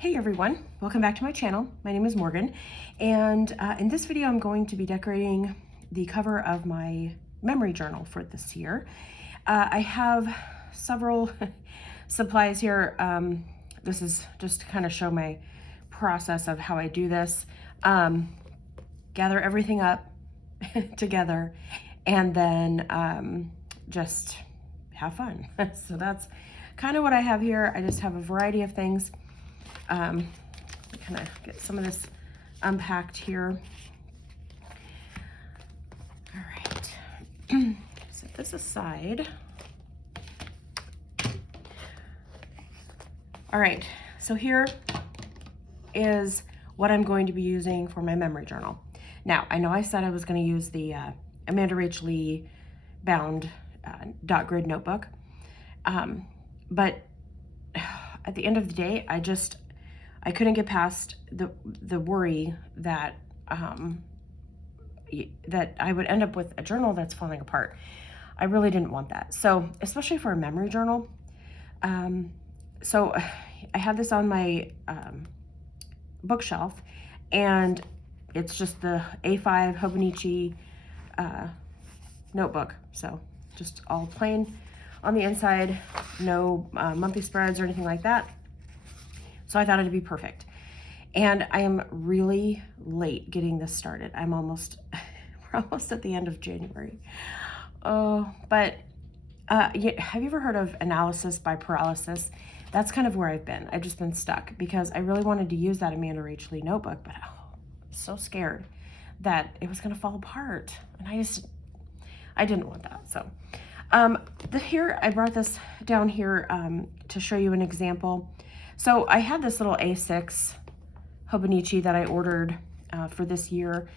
Hey everyone, welcome back to my channel. My name is Morgan, and in this video I'm going to be decorating the cover of my memory journal for this year. I have several supplies here. This is just to kind of show my process of how I do this. Gather everything up together and then just have fun. So that's kind of what I have here. I just have a variety of things. Kind of get some of this unpacked here. All right, set this aside. All right, so here is what I'm going to be using for my memory journal. Now, I know I said I was going to use the Amanda Rach Lee bound dot grid notebook, but at the end of the day, I couldn't get past the worry that that I would end up with a journal that's falling apart. I really didn't want that. So, especially for a memory journal. So I had this on my bookshelf, and it's just the A5 Hobonichi notebook. So just all plain on the inside, no monthly spreads or anything like that. So I thought it'd be perfect. And I am really late getting this started. We're almost at the end of January. But have you ever heard of analysis by paralysis? That's kind of where I've been. I've just been stuck because I really wanted to use that Amanda Rach Lee notebook, but I'm so scared that it was gonna fall apart. And I didn't want that. So here, I brought this down here to show you an example. So I had this little A6 Hobonichi that I ordered for this year,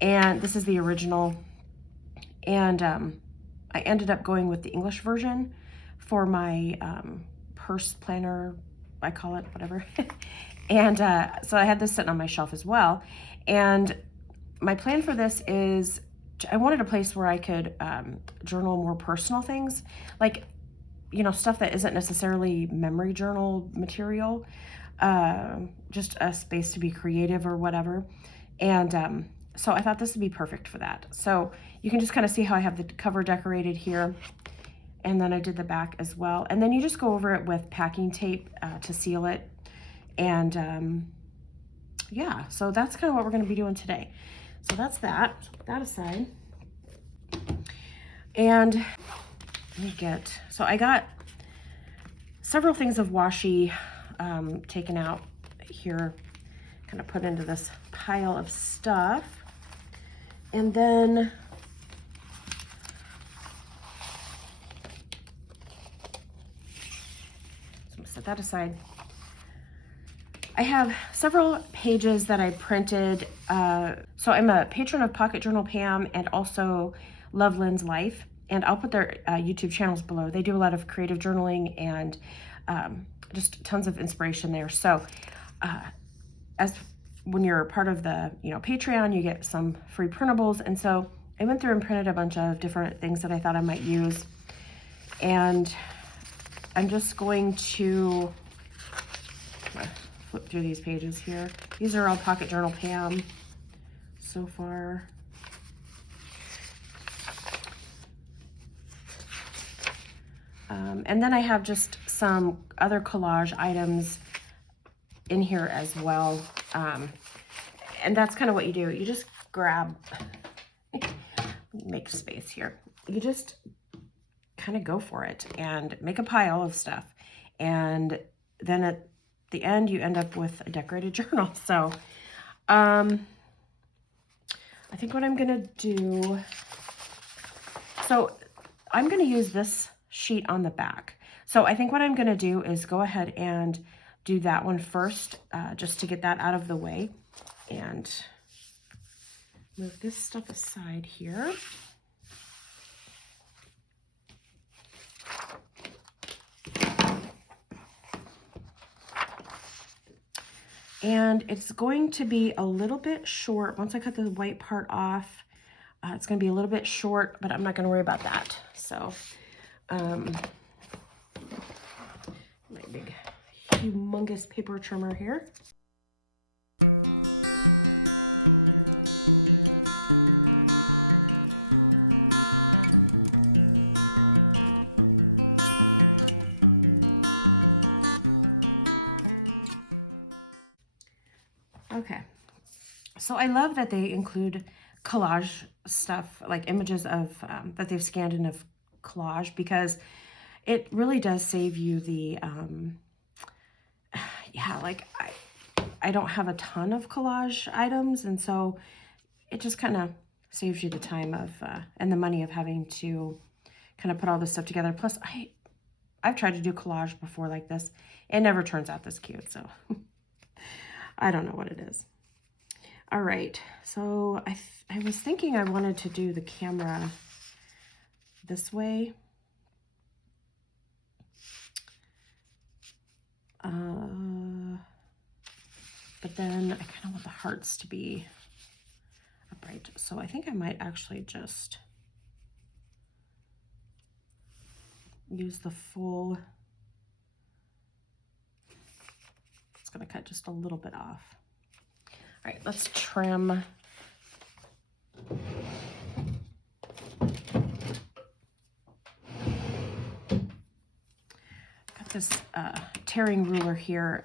and this is the original. And I ended up going with the English version for my purse planner, I call it, whatever. And so I had this sitting on my shelf as well. And my plan for this is I wanted a place where I could journal more personal things, like, you know, stuff that isn't necessarily memory journal material, just a space to be creative or whatever. And so I thought this would be perfect for that. So you can just kind of see how I have the cover decorated here. And then I did the back as well. And then you just go over it with packing tape to seal it. And yeah, so that's kind of what we're going to be doing today. So that's that. So put that aside. And so I got several things of washi taken out here, kind of put into this pile of stuff. And then so I'm gonna set that aside. I have several pages that I printed. So I'm a patron of Pocket Journal Pam and also Love Lynn's Life. And I'll put their YouTube channels below. They do a lot of creative journaling and just tons of inspiration there. So as when you're part of the Patreon, you get some free printables. And so I went through and printed a bunch of different things that I thought I might use. And I'm just going to flip through these pages here. These are all Pocket Journal Pam so far. And then I have just some other collage items in here as well. And that's kind of what you do. You just grab, make space here. You just kind of go for it and make a pile of stuff. And then at the end, you end up with a decorated journal. So I think what I'm going to do, so I'm going to use this sheet on the back. So I think what I'm going to do is go ahead and do that one first, just to get that out of the way, and move this stuff aside here. And it's going to be a little bit short. Once I cut the white part off, it's going to be a little bit short, but I'm not going to worry about that. So my big, humongous paper trimmer here. Okay, so I love that they include collage stuff, like images of that they've scanned in of collage, because it really does save you the yeah, like I don't have a ton of collage items, and so it just kind of saves you the time of and the money of having to kind of put all this stuff together. Plus, I've tried to do collage before like this. It never turns out this cute, so I don't know what it is. All right, so I was thinking I wanted to do the camera this way. But then I kind of want the hearts to be upright. So I think I might actually just use the full. It's gonna cut just a little bit off. All right, let's trim. Got this tearing ruler here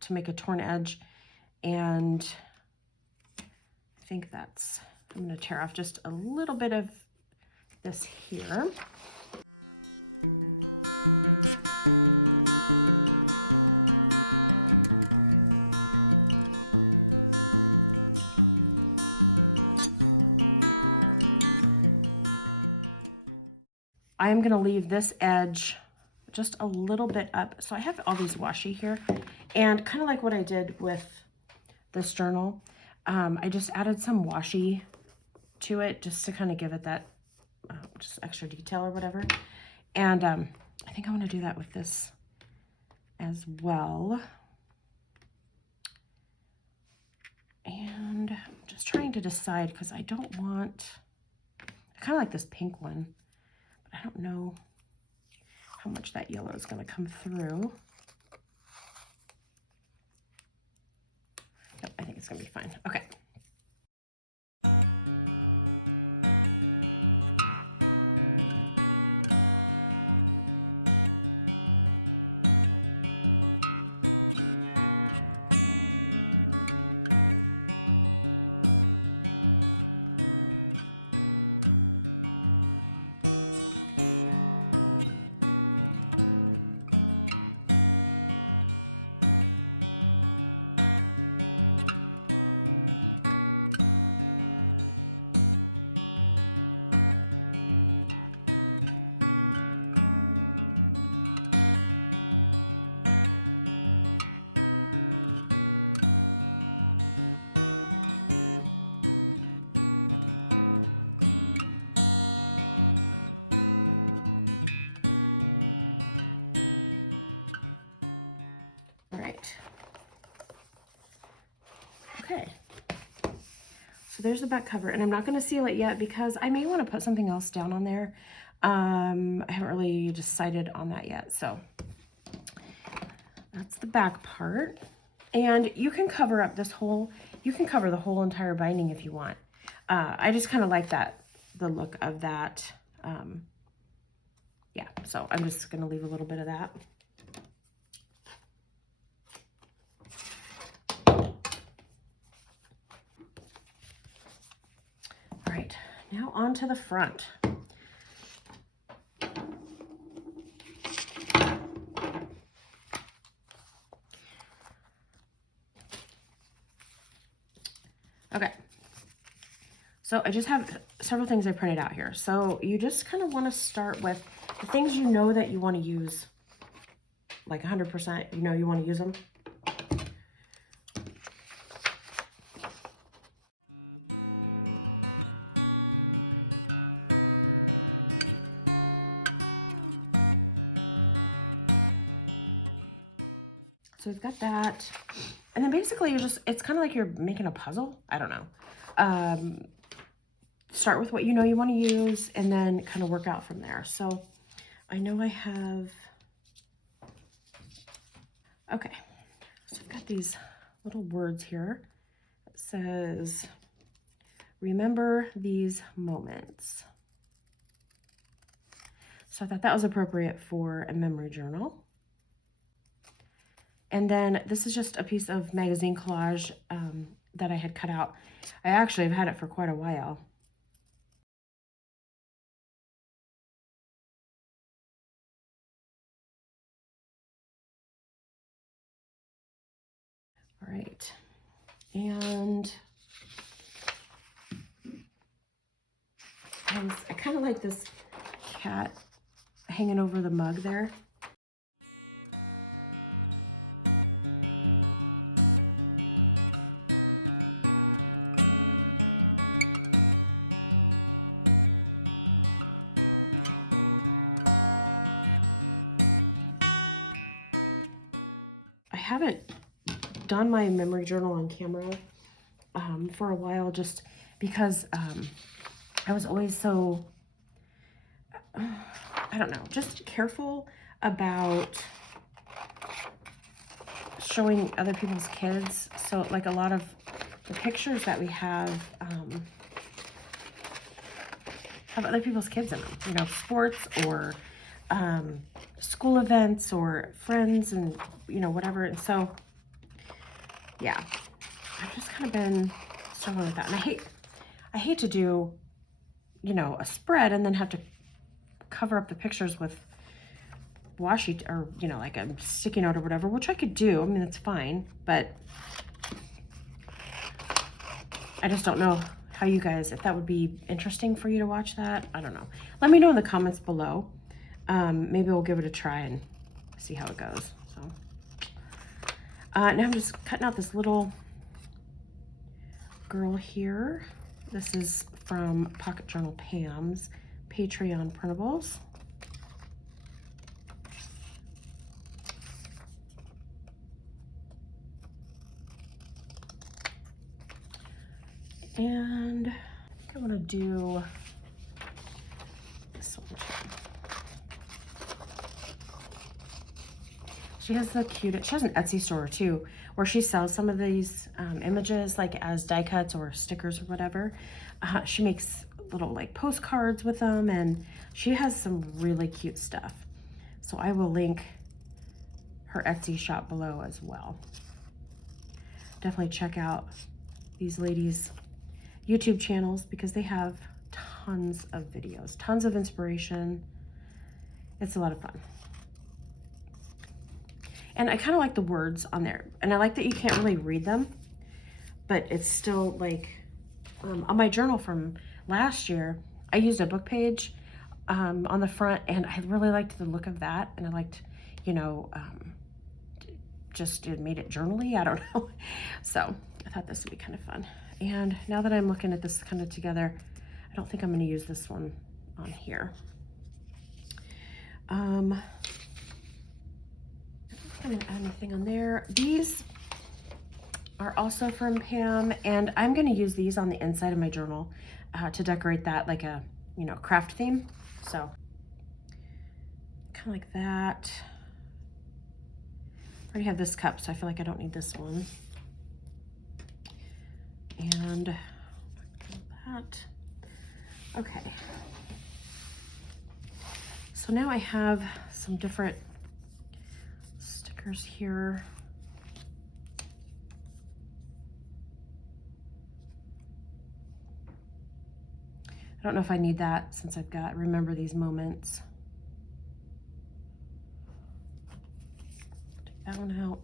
to make a torn edge, and I think that's, I'm gonna tear off just a little bit of this here. I am gonna leave this edge just a little bit up. So I have all these washi here, and kind of like what I did with this journal, I just added some washi to it just to kind of give it that just extra detail or whatever. And I think I want to do that with this as well. And I'm just trying to decide, because I don't want, I kind of like this pink one, but I don't know how much that yellow is going to come through. Yep, I think it's going to be fine. Okay. Okay, so there's the back cover, and I'm not going to seal it yet because I may want to put something else down on there. I haven't really decided on that yet, so that's the back part. And you can cover up this whole, you can cover the whole entire binding if you want. I just kind of like that, the look of that. Yeah, so I'm just going to leave a little bit of that. All right, now on to the front. Okay, so I just have several things I printed out here. So you just kind of want to start with the things you know that you want to use, like 100%, you know you want to use them. So we've got that. And then basically you're just, it's kind of like you're making a puzzle. I don't know. Start with what you know you want to use and then kind of work out from there. So I know I have Okay, so I've got these little words here. It says, remember these moments. So I thought that was appropriate for a memory journal. And then this is just a piece of magazine collage that I had cut out. I actually have had it for quite a while. All right, and I kind of like this cat hanging over the mug there. I haven't done my memory journal on camera for a while, just because I was always so, I don't know, just careful about showing other people's kids. So like a lot of the pictures that we have other people's kids in them, you know, sports or school events or friends and, you know, whatever. And so, yeah, I've just kind of been struggling with that. And I hate to do, you know, a spread and then have to cover up the pictures with washi or, you know, like a sticky note or whatever, which I could do. I mean, it's fine, but I just don't know how you guys, if that would be interesting for you to watch that. I don't know. Let me know in the comments below. Maybe we'll give it a try and see how it goes. So now I'm just cutting out this little girl here. This is from Pocket Journal Pam's Patreon printables. And I think I want to do this one too. She has the cutest, she has an Etsy store too, where she sells some of these images like as die cuts or stickers or whatever. She makes little like postcards with them, and she has some really cute stuff. So I will link her Etsy shop below as well. Definitely check out these ladies' YouTube channels because they have tons of videos, tons of inspiration. It's a lot of fun. And I kind of like the words on there. And I like that you can't really read them, but it's still like, on my journal from last year, I used a book page on the front, and I really liked the look of that. And I liked, you know, just it made it journaly, I don't know. So I thought this would be kind of fun. And now that I'm looking at this kind of together, I don't think I'm gonna use this one on here. I don't think I'm gonna add anything on there. These are also from Pam, and I'm gonna use these on the inside of my journal to decorate that like a, you know, craft theme. So kind of like that. I already have this cup, so I feel like I don't need this one. And that. Okay. So now I have some different stickers here. I don't know if I need that since I've got remember these moments. Take that one out.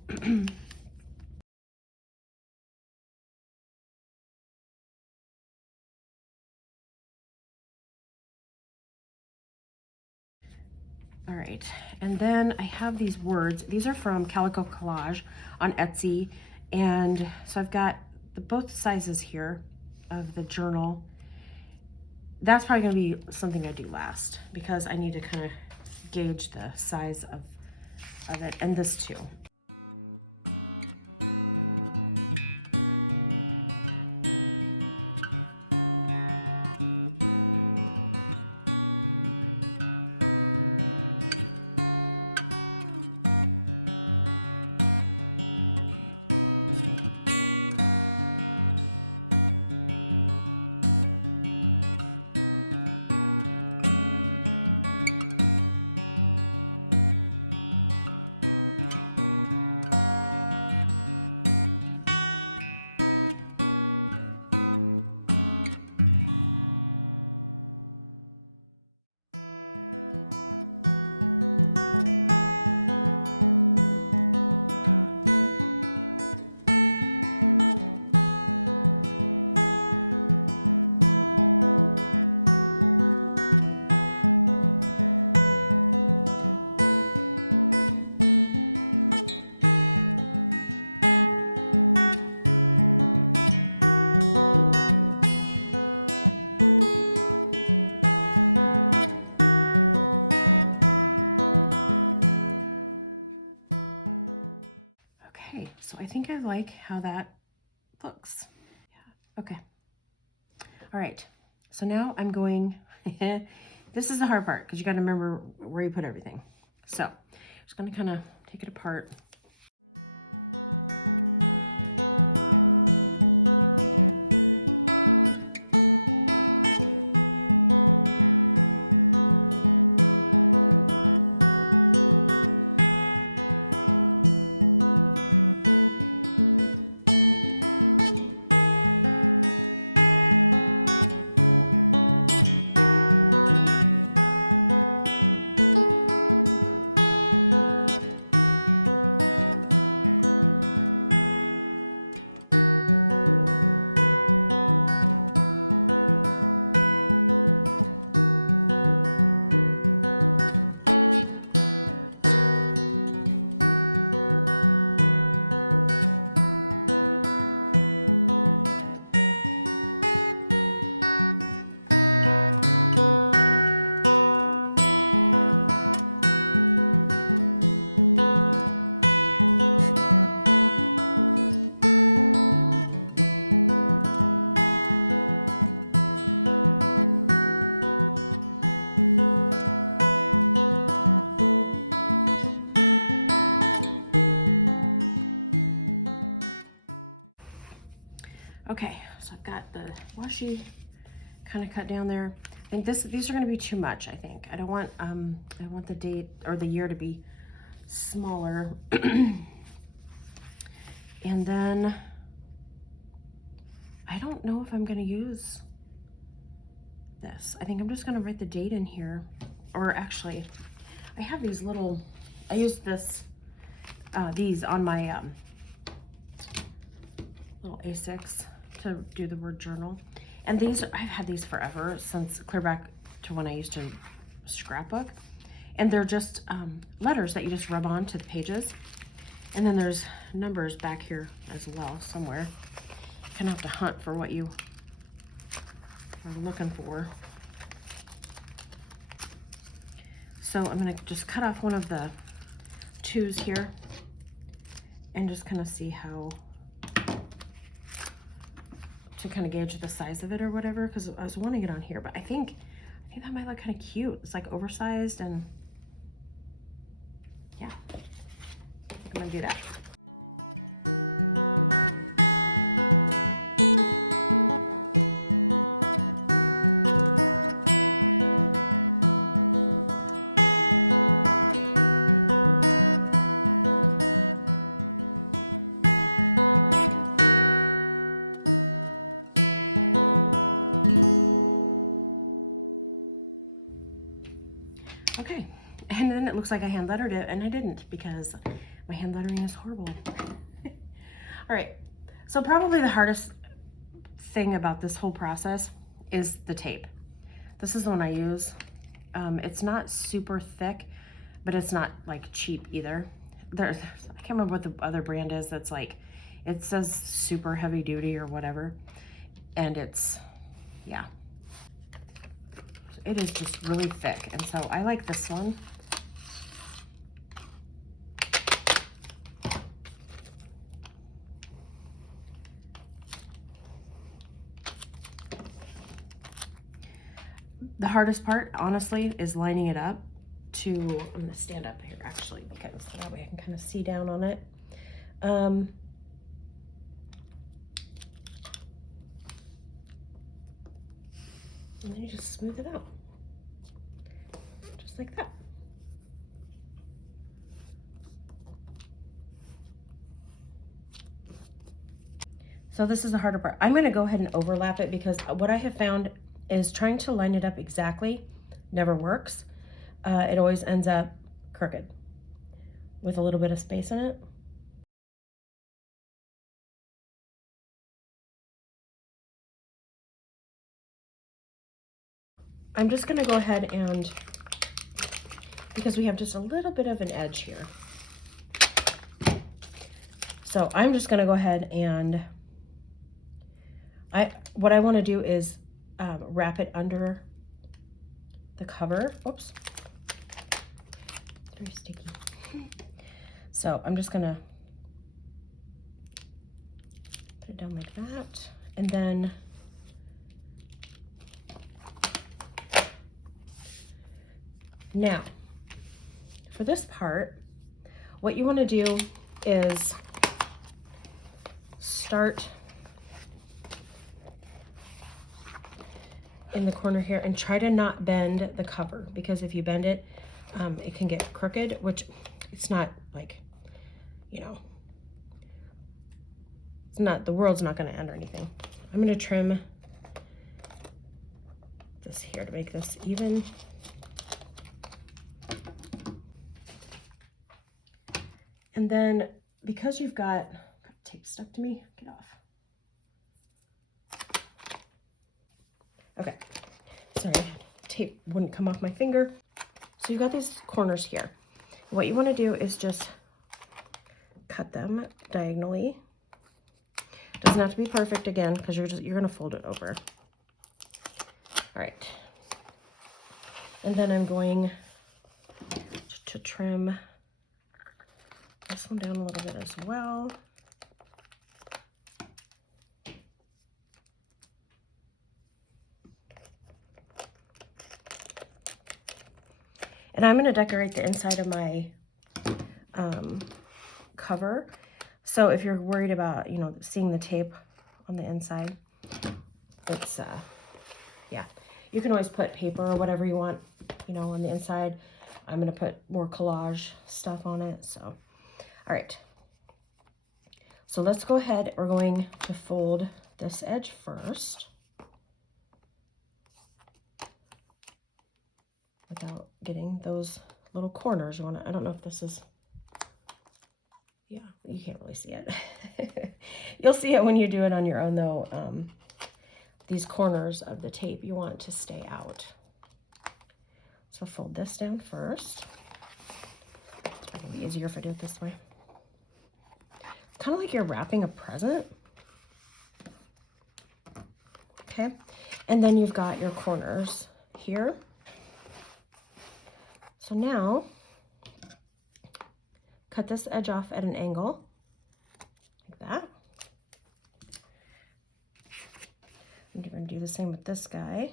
All right, and then I have these words. These are from Calico Collage on Etsy. And so I've got both sizes here of the journal. That's probably gonna be something I do last because I need to kind of gauge the size of it, and this too. of like how that looks. Yeah. Okay. All right. So now I'm going, this is the hard part because you got to remember where you put everything. So I'm just going to kind of take it apart. Okay, so I've got the washi kind of cut down there. I think these are going to be too much, I think. I want the date or the year to be smaller. And then I don't know if I'm going to use this. I think I'm just going to write the date in here. Or actually, I have these little, I used these on my little A6 to do the word journal. And these, I've had these forever, since clear back to when I used to scrapbook. And they're just letters that you just rub onto the pages. And then there's numbers back here as well somewhere. You kind of have to hunt for what you are looking for. So I'm gonna just cut off one of the 2s here and just kind of see how to kind of gauge the size of it or whatever, because I was wanting it on here, but I think that might look kind of cute. It's like oversized, and yeah, I'm gonna do that. Okay, and then it looks like I hand lettered it, and I didn't because my hand lettering is horrible. All right, so probably the hardest thing about this whole process is the tape. This is the one I use. It's not super thick, but it's not like cheap either. I can't remember what the other brand is that's like, it says super heavy duty or whatever, and it's, yeah. It is just really thick, and so I like this one. The hardest part, honestly, is lining it up to, I'm gonna stand up here actually, because that way I can kind of see down on it. And then you just smooth it out, just like that. So this is the harder part. I'm gonna go ahead and overlap it, because what I have found is trying to line it up exactly never works. It always ends up crooked with a little bit of space in it. I'm just gonna go ahead and, because we have just a little bit of an edge here. So I'm just gonna go ahead and, what I wanna do is wrap it under the cover. Oops, it's very sticky. So I'm just gonna Put it down like that. And then now for this part, what you want to do is start in the corner here and try to not bend the cover, because if you bend it, it can get crooked, which it's not like, you know, it's not, the world's not going to end or anything. I'm going to trim this here to make this even. And then because you've got tape stuck to me, get off. Okay, sorry, tape wouldn't come off my finger. So you've got these corners here. What you want to do is just cut them diagonally. Doesn't have to be perfect again, because you're going to fold it over. All right. And then I'm going to trim this one down a little bit as well. And I'm going to decorate the inside of my cover. So if you're worried about, you know, seeing the tape on the inside, it's, yeah, you can always put paper or whatever you want, you know, on the inside. I'm going to put more collage stuff on it. So, all right. So let's go ahead. We're going to fold this edge first, without getting those little corners. You want to, I don't know if this is, yeah, you can't really see it. You'll see it when you do it on your own though. These corners of the tape, you want to stay out. So fold this down first. It's probably gonna be easier if I do it this way. Kind of like you're wrapping a present. Okay, and then you've got your corners here. So now, cut this edge off at an angle, like that. And you're going to do the same with this guy.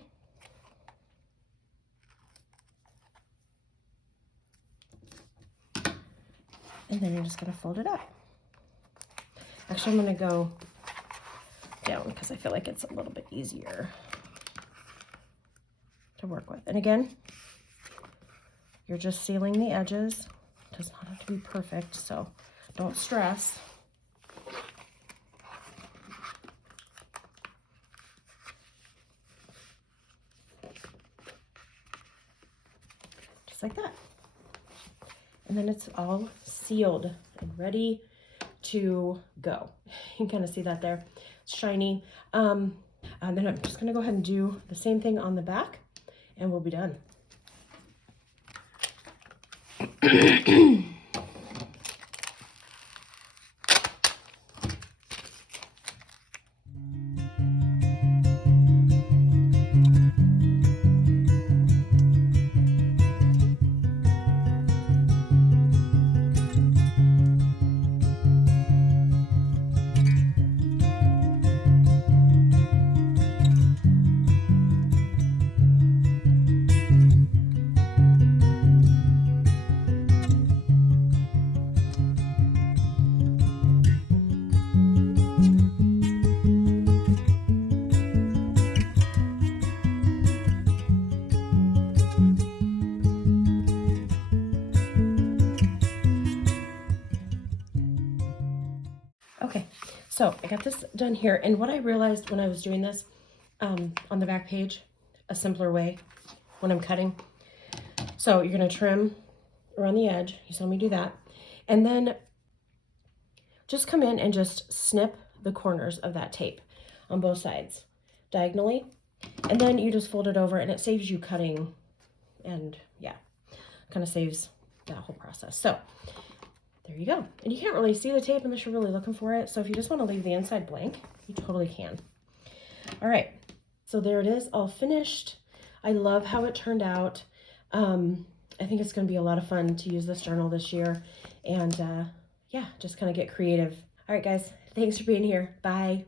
And then you're just going to fold it up. Actually, I'm going to go down because I feel like it's a little bit easier to work with. And again, you're just sealing the edges. It does not have to be perfect, so don't stress. Just like that. And then it's all sealed and ready to go. You can kind of see that there. It's shiny. And then I'm just going to go ahead and do the same thing on the back, and we'll be done. Okay, so I got this done here, and what I realized when I was doing this on the back page, a simpler way when I'm cutting. So you're going to trim around the edge. You saw me do that. And then just come in and just snip the corners of that tape on both sides diagonally. And then you just fold it over, and it saves you cutting, and yeah, kind of saves that whole process. So there you go. And you can't really see the tape unless you're really looking for it. So if you just want to leave the inside blank, you totally can. All right. So there it is, all finished. I love how it turned out. I think it's going to be a lot of fun to use this journal this year. And yeah, just kind of get creative. All right, guys, thanks for being here. Bye.